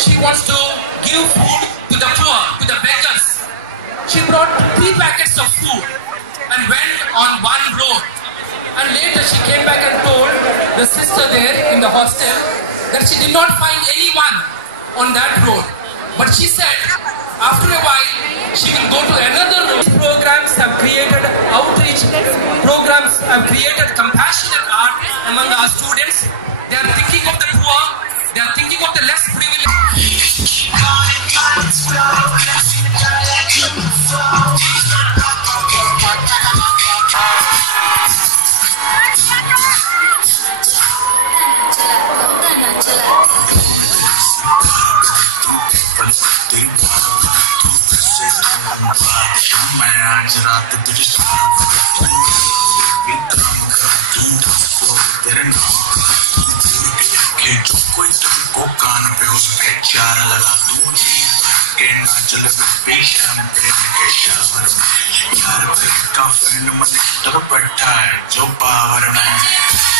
she wants to give food to the poor, to the beggars. She brought 3 packets of food and went on one road. And later she came back and told the sister there in the hostel that she did not find anyone on that road. But she said after a while she will go to another road. Programs have created outreach programs, have created compassionate art among our students. They are thinking of the poor, they are thinking of the less privileged. जो पावर में